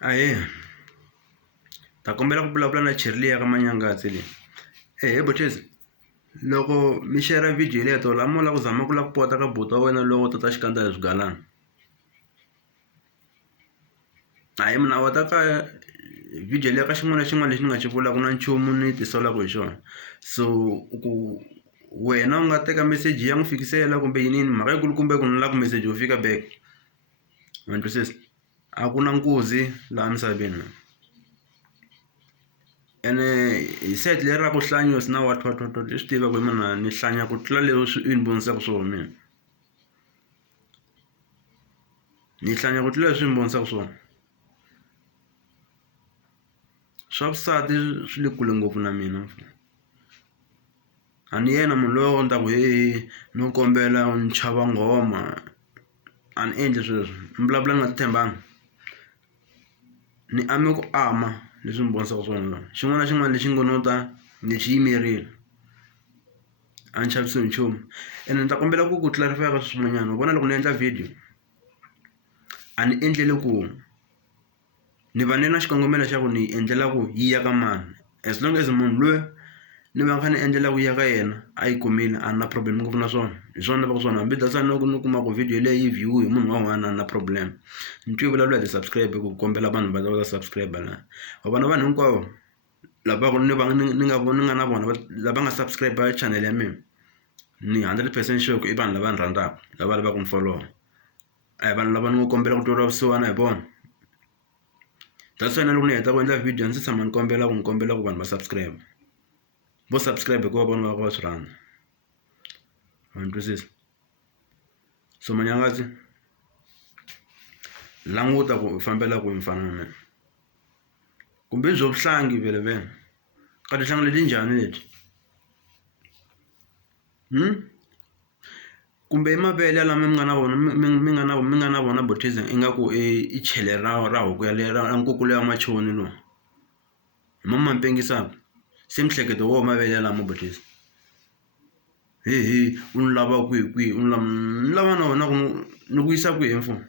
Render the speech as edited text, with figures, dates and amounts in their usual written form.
Ahee, ta kombela ku vulavula na Chirley ya ka Manyangatsi leyi. He Bothezi, loko mi share video leto laha mo lava ku zama ku lava ku pota ka buti wa wena loko tota xikandza hi swigalana. Hayi mina wa ta ka video leyi ka xin'wana na xin'wana lexi ni nga xi vulaka na nchumu ni tisolaka hi xona. So ku wena u nga teka message ya n'wi fikisela kumbe yinini mhaka yi kulukumba ku ni lava ku message wu fika back. Ma twisisa? A ku na nkuzi laha misaveni. Ene hi set leri ra ku hlanya na what i swi tiva ku mina ni hlanya ku tlula leswi i ni vonisaka swona mina. Ni hlanya ku tlula leswi ni vonisaka swona. Swa vusati swi le kule ngopfu na mina. A ni yena munhu loyi ni ta ku hehe no kombela ni chava nghoma a ni endli sweswo ni vulavula ni nga titshembanga. Ni ame ku ama leswi ni vonisaka swona. Xin'wana na xin'wana lexi ngo no ta ni xi yimerile. A ni chavisiwi hi nchumu. Ene ni ta kombela ku clarify ka swin'wanyana. U vona loko ni endla video a ni endleli ku ni va ni na xikongomelo xa ku ni endlela ku yi ya ka mani. As long as munhu loyi ni va kha ni endlela ku ya ka yena a yi kumile a ni na problem ngopfu na swona. Hi swona ni va ku swona hambi that's why ni kuma ku video leyi yi view hi munhu un'wana na problem. Ni twe vulavula hi ti-subscribe ku kombela vanhu va ta subscribe la. Wa vona vanhu hinkwavo lava ni nga na vona lava nga subscribe channel ya mina. Ni 100% sure ku i vanhu lava ni rhandzaka lava lavaka ni follow. A hi vanhu lava ni ngo kombela ku tweriwa vusiwana hi vona. That's why na loko ni heta ku endla video ndzi tshama ni kombela ku vanhu va subscribe. Vo subscribe hikuva vona va swi rhandza. Ma ni twisisa? So Manyangatsi languta ku u fambela kwihi mfana na mina. Kumbe byo vuhlangi vele. Ka tihlangi leti njhani leti? Kumbe i mavele lama mi nga na vona Bothezi ingaku i chele ra huku yaleyo ra nkukulu ya machoni lowu. Hi mani ma mi pengisaka? Se mihleketo wo mavele lama Bothezi. Hehe u ni lava kwihi u ni lava na wena ku ni ku yisa kwihi mfo.